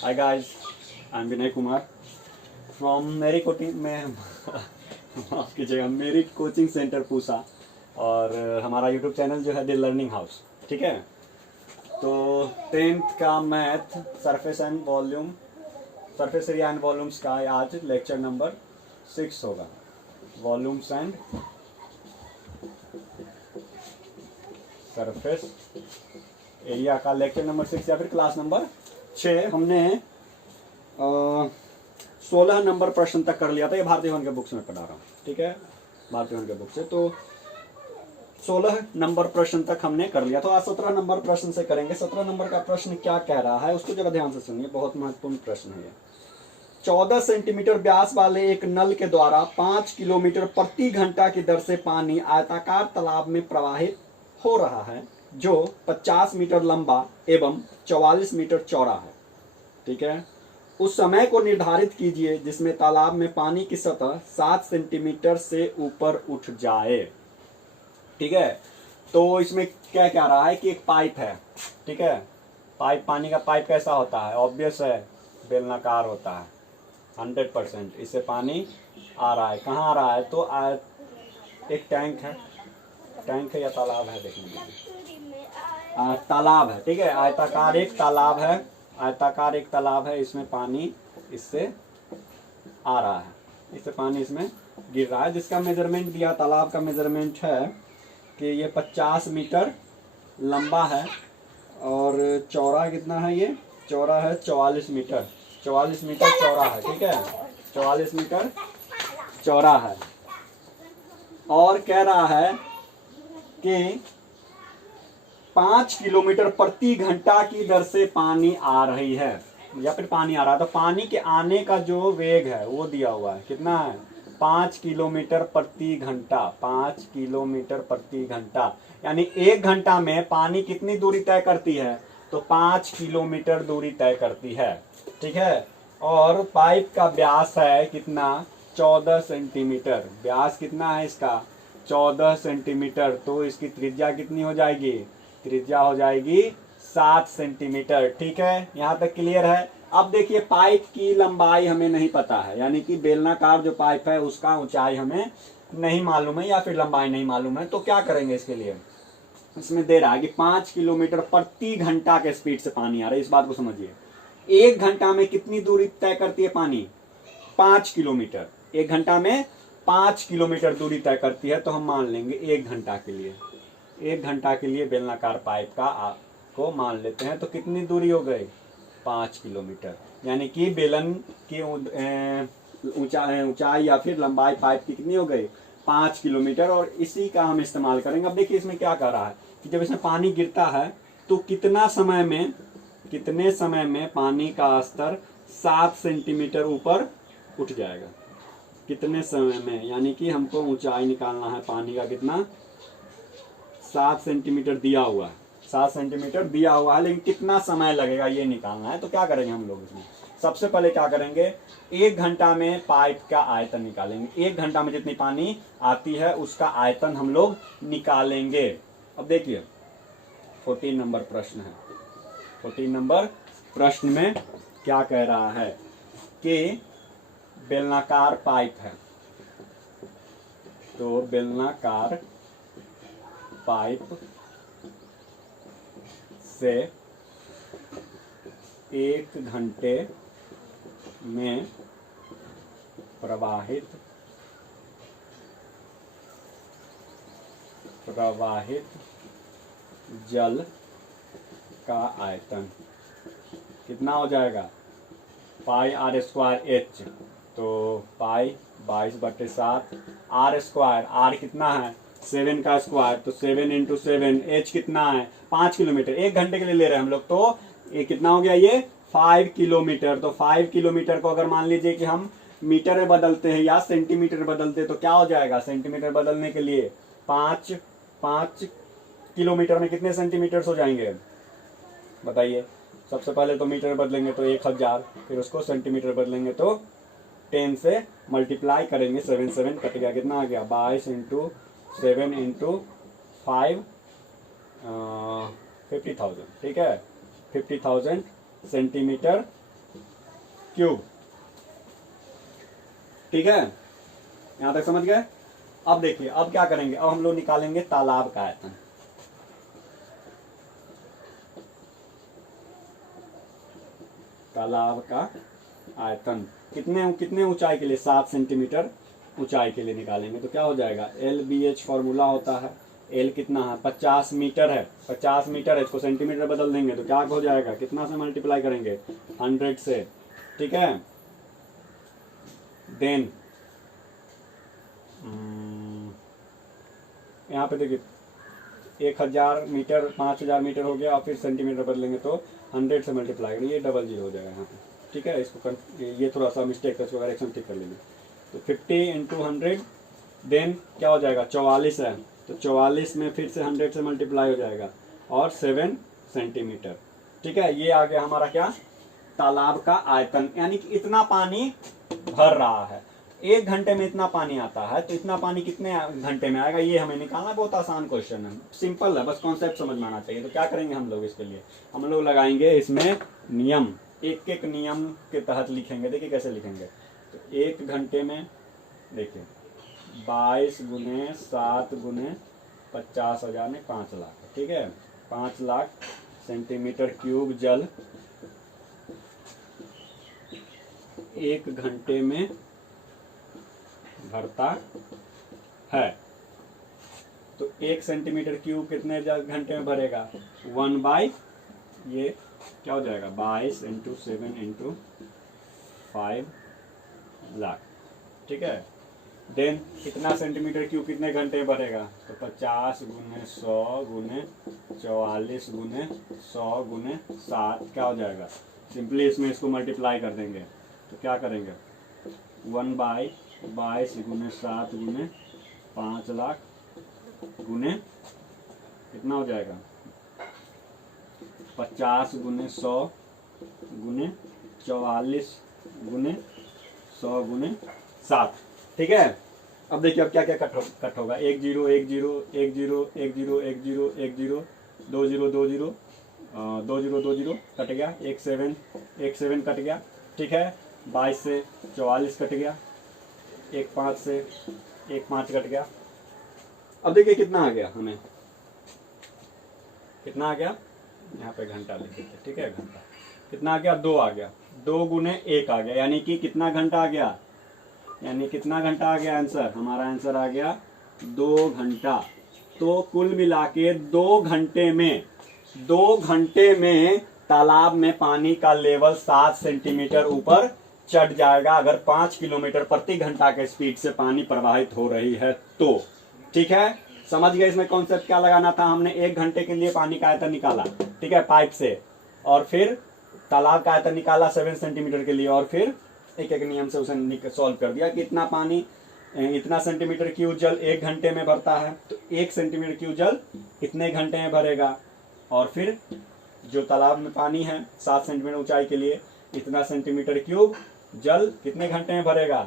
Hi guys, I'm Vinay Kumar from मेरी coaching में माफ कीजिएगा, मेरी कोचिंग सेंटर पूसा। और हमारा यूट्यूब चैनल जो है द लर्निंग हाउस, ठीक है। तो 10th का math surface area and volumes का आज लेक्चर नंबर 6 होगा। वॉल्यूम्स एंड सरफेस एरिया का लेक्चर नंबर 6 या फिर क्लास नंबर 6 हमने 16 नंबर प्रश्न तक कर लिया था। ये भारतीय भवन के बुक्स में पढ़ा रहा हूँ, ठीक है, भारतीय भवन के बुक से। तो 16 नंबर प्रश्न तक हमने कर लिया। तो आज 17 नंबर प्रश्न से करेंगे। 17 नंबर का प्रश्न क्या कह रहा है उसको जरा ध्यान से सुनिए, बहुत महत्वपूर्ण प्रश्न है। 14 सेंटीमीटर व्यास वाले एक नल के द्वारा 5 किलोमीटर प्रति घंटा की दर से पानी आयताकार तालाब में प्रवाहित हो रहा है, जो 50 मीटर लंबा एवं 44 मीटर चौड़ा है, ठीक है। उस समय को निर्धारित कीजिए जिसमें तालाब में पानी की सतह 7 सेंटीमीटर से ऊपर उठ जाए, ठीक है। तो इसमें क्या कह रहा है कि एक पाइप है, ठीक है। पाइप, पानी का पाइप कैसा होता है? ऑब्वियस है, बेलनाकार होता है 100%। इससे पानी आ रहा है। कहाँ आ रहा है? तो एक टैंक है या तालाब है, देखने दीजिए। तालाब है, ठीक है। आयताकार एक तालाब है, इसमें पानी इससे आ रहा है, इससे पानी इसमें गिर रहा है। जिसका मेजरमेंट दिया, तालाब का मेजरमेंट है कि ये 50 मीटर लंबा है और चौड़ा कितना है? ये चौड़ा है 44 मीटर। 44 मीटर चौड़ा है, ठीक है। 44 मीटर चौड़ा है। और कह रहा है कि 5 किलोमीटर प्रति घंटा की दर से पानी आ रही है या फिर पानी आ रहा है। तो पानी के आने का जो वेग है वो दिया हुआ है, कितना है? 5 किलोमीटर प्रति घंटा। 5 किलोमीटर प्रति घंटा यानी 1 घंटा में पानी कितनी दूरी तय करती है? तो 5 किलोमीटर दूरी तय करती है, ठीक है। और पाइप का व्यास है कितना? 14 सेंटीमीटर। व्यास कितना है इसका? 14 सेंटीमीटर। तो इसकी त्रिज्या कितनी हो जाएगी? त्रिज्या हो जाएगी 7 सेंटीमीटर, ठीक है। यहां तक क्लियर है। अब देखिए, पाइप की लंबाई हमें नहीं पता है, यानी कि बेलनाकार जो पाइप है उसका ऊंचाई हमें नहीं मालूम है या फिर लंबाई नहीं मालूम है। तो क्या करेंगे इसके लिए? इसमें दे रहा है कि 5 किलोमीटर प्रति घंटा के स्पीड से पानी आ रहा है। इस बात को समझिए, 1 घंटा में कितनी दूरी तय करती है पानी? 5 किलोमीटर। 1 घंटा में 5 किलोमीटर दूरी तय करती है। तो हम मान लेंगे 1 घंटा के लिए, 1 घंटा के लिए बेलनाकार पाइप का को मान लेते हैं। तो कितनी दूरी हो गई? 5 किलोमीटर। यानी कि बेलन की ऊंचाई या फिर लंबाई पाइप की कितनी हो गई? 5 किलोमीटर। और इसी का हम इस्तेमाल करेंगे। अब देखिए इसमें क्या कर रहा है कि जब इसमें पानी गिरता है तो कितने समय में पानी का स्तर 7 सेंटीमीटर ऊपर उठ जाएगा? कितने समय में? यानी कि हमको ऊंचाई निकालना है पानी का, कितना? 7 सेंटीमीटर दिया हुआ है, 7 सेंटीमीटर दिया हुआ है, लेकिन कितना समय लगेगा ये निकालना है। तो क्या करेंगे हम लोग इसमें? सबसे पहले क्या करेंगे? 1 घंटा में पाइप का आयतन निकालेंगे। 1 घंटा में जितनी पानी आती है उसका आयतन हम लोग निकालेंगे। अब देखिए 14 नंबर प्रश्न है। 14 नंबर प्रश्न में क्या कह रहा है कि बेलनाकार पाइप है। तो बेलनाकार पाइप से 1 घंटे में प्रवाहित जल का आयतन कितना हो जाएगा? पाई आर स्क्वायर एच। तो पाई 22/7 आर स्क्वायर, आर कितना है? 7 का स्क्वायर, तो 7 इंटू 7। एच कितना है? 5 किलोमीटर। 1 घंटे के लिए ले रहे हैं हम लोग। तो ये कितना हो गया? ये 5 किलोमीटर। तो 5 किलोमीटर को अगर मान लीजिए कि हम मीटर में बदलते हैं या सेंटीमीटर बदलते हैं तो क्या हो जाएगा? सेंटीमीटर बदलने के लिए 5 किलोमीटर में कितने सेंटीमीटर हो जाएंगे बताइए? सबसे पहले तो मीटर बदलेंगे तो 1000, फिर उसको सेंटीमीटर बदलेंगे तो 10 से मल्टीप्लाई करेंगे, 7 7 कट गया, कितना आ गया? 22 इंटू 7 इंटू 5 50,000, ठीक है। 50,000 सेंटीमीटर क्यूब। ठीक है, यहां तक समझ गए। अब देखिए अब क्या करेंगे, अब हम लोग निकालेंगे तालाब का आयतन। तालाब का आयतन कितने कितने ऊंचाई के लिए, 7 सेंटीमीटर ऊंचाई के लिए निकालेंगे। तो क्या हो जाएगा, LBH फॉर्मूला होता है, L कितना है 50 मीटर है, 50 मीटर है, इसको सेंटीमीटर बदल देंगे तो क्या हो जाएगा, कितना से मल्टीप्लाई करेंगे, 100 से। ठीक है, देन यहाँ पे देखिए 1000 मीटर 5000 मीटर हो गया, और फिर सेंटीमीटर बदलेंगे तो 100 से मल्टीप्लाई करेंगे, ये डबल जीरो हो जाएगा यहाँ पे। ठीक है, इसको ये थोड़ा सा मिस्टेक है, इसको करेक्शन ठीक कर लेंगे। तो 50 इंटू 100 देन क्या हो जाएगा, 44 है, तो 44 में फिर से 100 से मल्टीप्लाई हो जाएगा और 7 सेंटीमीटर। ठीक है, ये आ गया हमारा क्या, तालाब का आयतन, यानी कि इतना पानी भर रहा है। 1 घंटे में इतना पानी आता है, तो इतना पानी कितने घंटे में आएगा, ये हमें निकालना। बहुत आसान क्वेश्चन है, सिंपल है, बस कॉन्सेप्ट समझ में आना चाहिए। तो क्या करेंगे हम लोग, इसके लिए हम लोग लगाएंगे इसमें नियम, एक एक नियम के तहत लिखेंगे। देखिए कैसे लिखेंगे, तो 1 घंटे में देखिए 22 गुने 7 गुने 50,000 में 5 लाख। ठीक है, 5 लाख सेंटीमीटर क्यूब जल 1 घंटे में भरता है। तो 1 सेंटीमीटर क्यूब कितने घंटे में भरेगा, 1 बाई ये क्या हो जाएगा, 22 इंटू 7 इंटू 5 लाख। ठीक है, देन कितना सेंटीमीटर क्यूब कितने घंटे में भरेगा, तो 50 गुने 100 गुने 44 गुने 100 गुने 7 क्या हो जाएगा, सिंपली इसमें इसको मल्टीप्लाई कर देंगे। तो क्या करेंगे, 1 बाई 22 गुने 7 गुने 5 लाख गुने कितना हो जाएगा, 50 गुने 100 गुने 44 गुने 100 गुने 7। ठीक है, अब देखिए अब क्या क्या कट होगा, 1 0 1 0 1 0 1 0 1 0 1 0 2 0 2 0 2 0 2 0 कट गया, 1 7 कट गया। ठीक है, 22 से 44 कट गया, 1 5 से 1 5 कट गया। अब देखिए कितना आ गया, हमें कितना आ गया, यहाँ पे घंटा लिख देते। ठीक है, घंटा कितना आ गया, 2 आ गया, 2 गुने 1 आ गया, यानी कि कितना घंटा आ गया, यानी कितना घंटा आ गया, आंसर हमारा आंसर आ गया 2 घंटा। तो कुल मिला के 2 घंटे में तालाब में पानी का लेवल 7 सेंटीमीटर ऊपर चढ़ जाएगा, अगर 5 किलोमीटर प्रति घंटा के स्पीड से पानी प्रवाहित हो रही है तो। ठीक है, समझ गए इसमें कॉन्सेप्ट क्या लगाना था, हमने 1 घंटे के लिए पानी का आयतन निकाला। ठीक है, पाइप से, और फिर तालाब का आयतन निकाला 7 सेंटीमीटर के लिए, और फिर एक एक नियम से उसे सॉल्व कर दिया कि इतना पानी इतना सेंटीमीटर क्यूब जल 1 घंटे में भरता है, तो 1 सेंटीमीटर क्यूब जल कितने घंटे में भरेगा, और फिर जो तालाब में पानी है 7 सेंटीमीटर ऊंचाई के लिए, इतना सेंटीमीटर क्यूब जल कितने घंटे में भरेगा,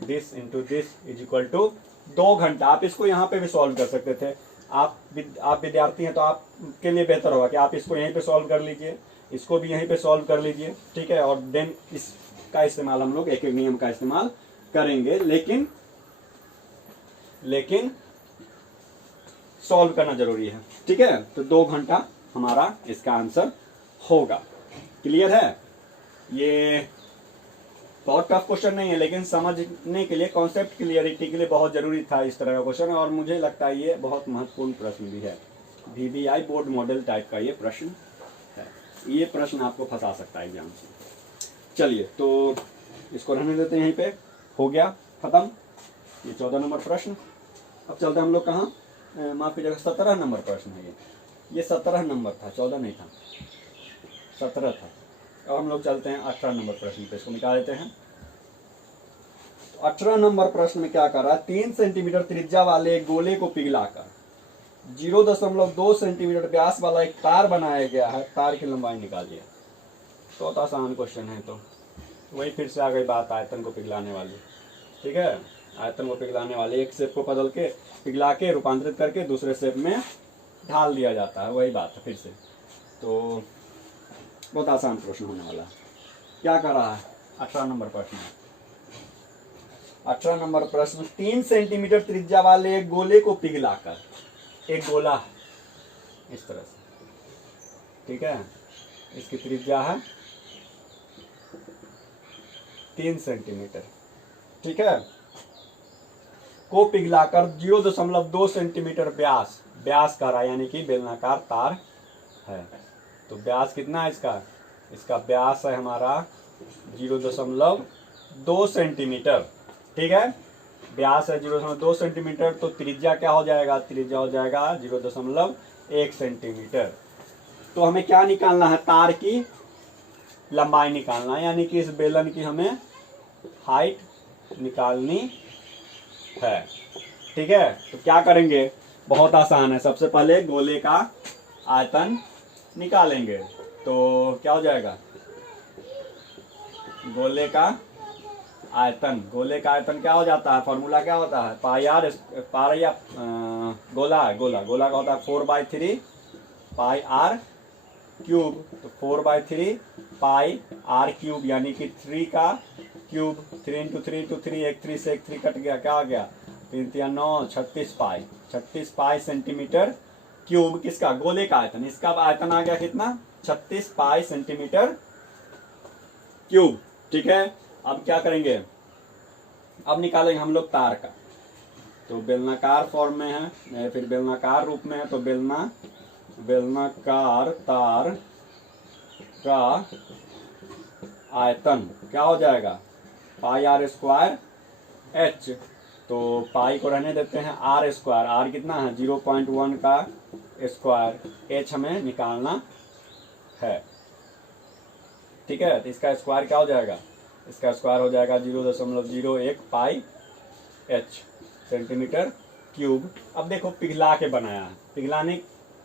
this into this is equal to 2 घंटा। आप इसको यहाँ पे भी सॉल्व कर सकते थे, आप विद्यार्थी हैं तो आपके लिए बेहतर होगा कि आप इसको यहीं पे सॉल्व कर लीजिए, इसको भी यहीं पे सॉल्व कर लीजिए। ठीक है, और देन इसका इस्तेमाल हम लोग एक एक नियम का इस्तेमाल करेंगे, लेकिन सॉल्व करना जरूरी है। ठीक है, तो 2 घंटा हमारा इसका आंसर होगा। क्लियर है, ये बहुत टफ क्वेश्चन नहीं है, लेकिन समझने के लिए, कॉन्सेप्ट क्लियरिटी के लिए बहुत जरूरी था इस तरह का क्वेश्चन, और मुझे लगता है ये बहुत महत्वपूर्ण प्रश्न भी है। VBI बोर्ड मॉडल टाइप का ये प्रश्न है, ये प्रश्न आपको फंसा सकता है एग्जाम से। चलिए, तो इसको रहने देते हैं, यहीं पे हो गया खत्म ये 14 नंबर प्रश्न। अब चलते हैं हम लोग कहाँ, माफ कीजिएगा 17 नंबर प्रश्न है ये 17 नंबर था, 14 नहीं था, 17 था। अब हम लोग चलते हैं 18 नंबर प्रश्न पे, इसको निकाल लेते हैं। तो 18 नंबर प्रश्न में क्या कर रहा है, 3 सेंटीमीटर त्रिज्या वाले एक गोले को पिघलाकर 0.2 सेंटीमीटर व्यास वाला एक तार बनाया गया है, तार की लंबाई निकालिए। तो आसान क्वेश्चन है, तो वही फिर से आ गई बात आयतन को पिघलाने वाली। ठीक है, आयतन को पिघलाने वाले, एक शेप को बदल के पिघला के रूपांतरित करके दूसरे शेप में ढाल दिया जाता है, वही बात है फिर से। तो बहुत आसान प्रश्न होने वाला है। क्या कर रहा है, 18 नंबर प्रश्न है। 18 नंबर प्रश्न, 3 सेंटीमीटर त्रिज्या वाले एक गोले को पिघलाकर, एक गोला है इस तरह से, ठीक है, इसकी त्रिज्या है 3 सेंटीमीटर, ठीक है, को पिघलाकर 0.2 सेंटीमीटर व्यास का रहा, यानी कि बेलनाकार तार है। तो व्यास कितना है इसका? इसका व्यास है हमारा 0.2 सेंटीमीटर, ठीक है, व्यास है 0.2 सेंटीमीटर। तो त्रिज्या क्या हो जाएगा? त्रिज्या हो जाएगा 0.1 सेंटीमीटर। तो हमें क्या निकालना है? तार की लंबाई निकालना है, यानी कि इस बेलन की हमें हाइट निकालनी है, ठीक है। तो क्या करेंगे? बहुत आसान है। सबसे पहले गोले का आयतन निकालेंगे। तो क्या हो जाएगा? गोले का आयतन क्या हो जाता है? फॉर्मूला क्या होता है? पाई आर, गोला का होता है 4/3 पाई आर क्यूब। तो 4/3 पाई आर क्यूब, यानी कि 3 का क्यूब, 3 × 3 × 3, 1 3 से 1 3 कट गया, क्या आ गया? 3 × 9 36 पाई सेंटीमीटर क्यूब। किसका? गोले का आयतन। इसका आयतन आ गया कितना? 36 पाई सेंटीमीटर क्यूब, ठीक है। अब क्या करेंगे? अब निकालेंगे हम लोग तार का। तो बेलनाकार फॉर्म में है, फिर बेलनाकार रूप में है, तो बेलनाकार तार का आयतन क्या हो जाएगा? पाई आर स्क्वायर एच। तो पाई को रहने देते हैं, आर स्क्वायर, आर कितना है? 0.1 का स्क्वायर, एच हमें निकालना है, ठीक है। तो इसका स्क्वायर क्या हो जाएगा? इसका स्क्वायर हो जाएगा 0.01 पाई एच सेंटीमीटर क्यूब। अब देखो पिघला के बनाया है,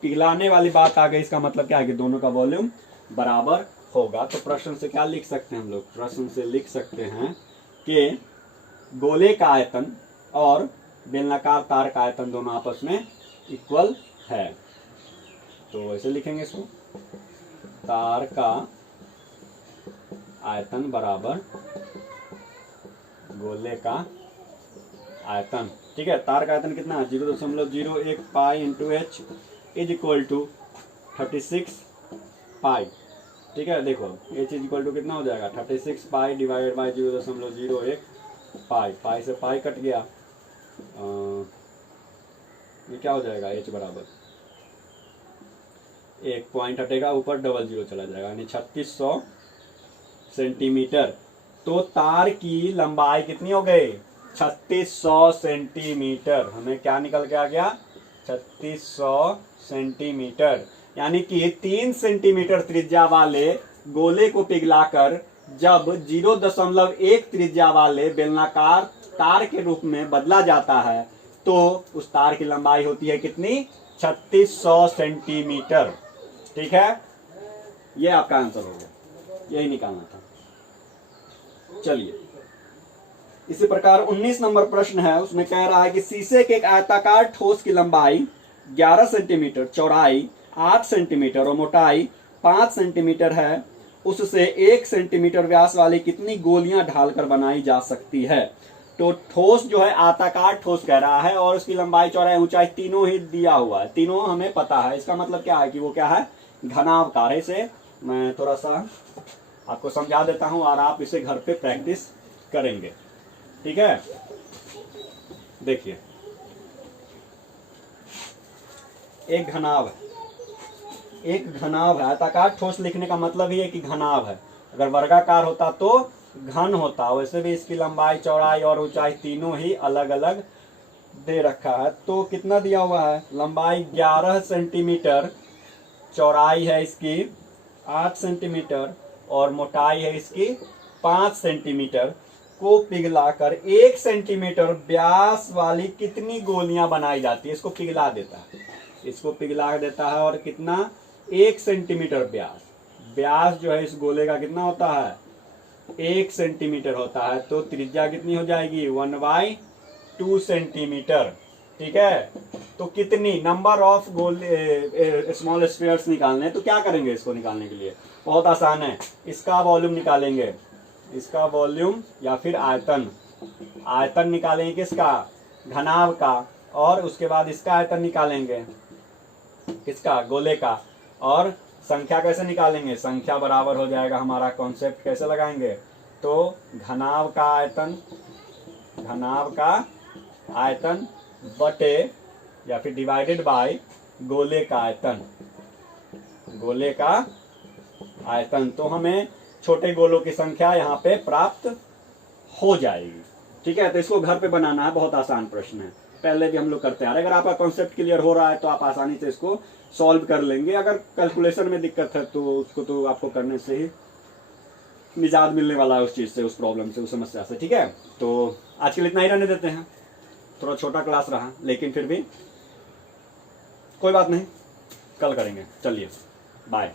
पिघलाने वाली बात आ गई। इसका मतलब क्या है? कि दोनों का वॉल्यूम बराबर होगा। तो प्रश्न से क्या लिख सकते हैं हम लोग? प्रश्न से लिख सकते हैं कि गोले का आयतन और बेलनाकार तार का आयतन दोनों आपस में इक्वल है। तो ऐसे लिखेंगे इसको, तार का आयतन बराबर गोले का आयतन, ठीक है। तार का आयतन कितना है? 0.01 pi into H is equal to 36 pi, ठीक है। देखो एच इज इक्वल टू कितना हो जाएगा? 36 पाई डिवाइडेड बाई 0.01 पाई से पाई कट गया। ये क्या हो जाएगा? एच बराबर, एक पॉइंट हटेगा, ऊपर 00 चला जाएगा, यानी 3600 सेंटीमीटर। तो तार की लंबाई कितनी हो गई? 3600 सेंटीमीटर। हमें क्या निकल के आ गया? 3600 सेंटीमीटर। यानी कि 3 सेंटीमीटर त्रिज्या वाले गोले को पिघलाकर जब 0.1 त्रिज्या वाले बेलनाकार तार के रूप में बदला जाता है, तो उस तार की लंबाई होती है कितनी? 3600 सेंटीमीटर, ठीक है। ये आपका आंसर हो गया, यही निकालना था। चलिए, इसी प्रकार 19 नंबर प्रश्न है, उसमें कह रहा है कि शीशे के एक आयताकार ठोस की लंबाई 11 सेंटीमीटर, चौड़ाई 8 सेंटीमीटर और मोटाई 5 सेंटीमीटर है, उससे 1 सेंटीमीटर व्यास वाली कितनी गोलियां ढालकर बनाई जा सकती है? तो ठोस जो है आयताकार ठोस कह रहा है, और उसकी लंबाई, चौड़ाई, ऊंचाई तीनों ही दिया हुआ है, तीनों हमें पता है। इसका मतलब क्या है? कि वो क्या है? घनावकार। इसे मैं थोड़ा सा आपको समझा देता हूं और आप इसे घर पे प्रैक्टिस करेंगे, ठीक है। देखिए, एक घनाव है, आयताकार ठोस लिखने का मतलब ही है कि घनाव है। अगर वर्गाकार होता तो घन होता। वैसे भी इसकी लंबाई, चौड़ाई और ऊंचाई तीनों ही अलग अलग दे रखा है। तो कितना दिया हुआ है? लंबाई 11 सेंटीमीटर, चौड़ाई है इसकी 8 सेंटीमीटर और मोटाई है इसकी 5 सेंटीमीटर को पिघलाकर 1 सेंटीमीटर व्यास वाली कितनी गोलियां बनाई जाती है? इसको पिघला देता है, और कितना? 1 सेंटीमीटर व्यास जो है इस गोले का कितना होता है? 1 सेंटीमीटर होता है। तो त्रिज्या कितनी हो जाएगी? 1/2 सेंटीमीटर, ठीक है। तो कितनी नंबर ऑफ गोले स्मॉल स्फीयर्स निकालने हैं। तो क्या करेंगे इसको निकालने के लिए? बहुत आसान है, इसका वॉल्यूम निकालेंगे। इसका वॉल्यूम या फिर आयतन, आयतन निकालेंगे किसका, घनाभ का, और उसके बाद इसका आयतन निकालेंगे किसका, गोले का, और संख्या कैसे निकालेंगे, संख्या बराबर हो जाएगा, हमारा कॉन्सेप्ट कैसे लगाएंगे, तो घनाभ का आयतन, घनाभ का आयतन बटे या फिर डिवाइडेड बाय गोले का आयतन, गोले का आयतन। तो हमें छोटे गोलों की संख्या यहाँ पे प्राप्त हो जाएगी। ठीक है, तो इसको घर पे बनाना है, बहुत आसान प्रश्न है, पहले भी हम लोग करते आ रहे हैं। अगर आपका कॉन्सेप्ट क्लियर हो रहा है तो आप आसानी से इसको सॉल्व कर लेंगे। अगर कैलकुलेशन में दिक्कत है तो उसको तो आपको करने से ही निजात मिलने वाला है उस चीज़ से, उस प्रॉब्लम से, उस समस्या से। ठीक है, तो आज के लिए इतना ही रहने देते हैं, थोड़ा छोटा क्लास रहा लेकिन फिर भी कोई बात नहीं, कल करेंगे। चलिए बाय।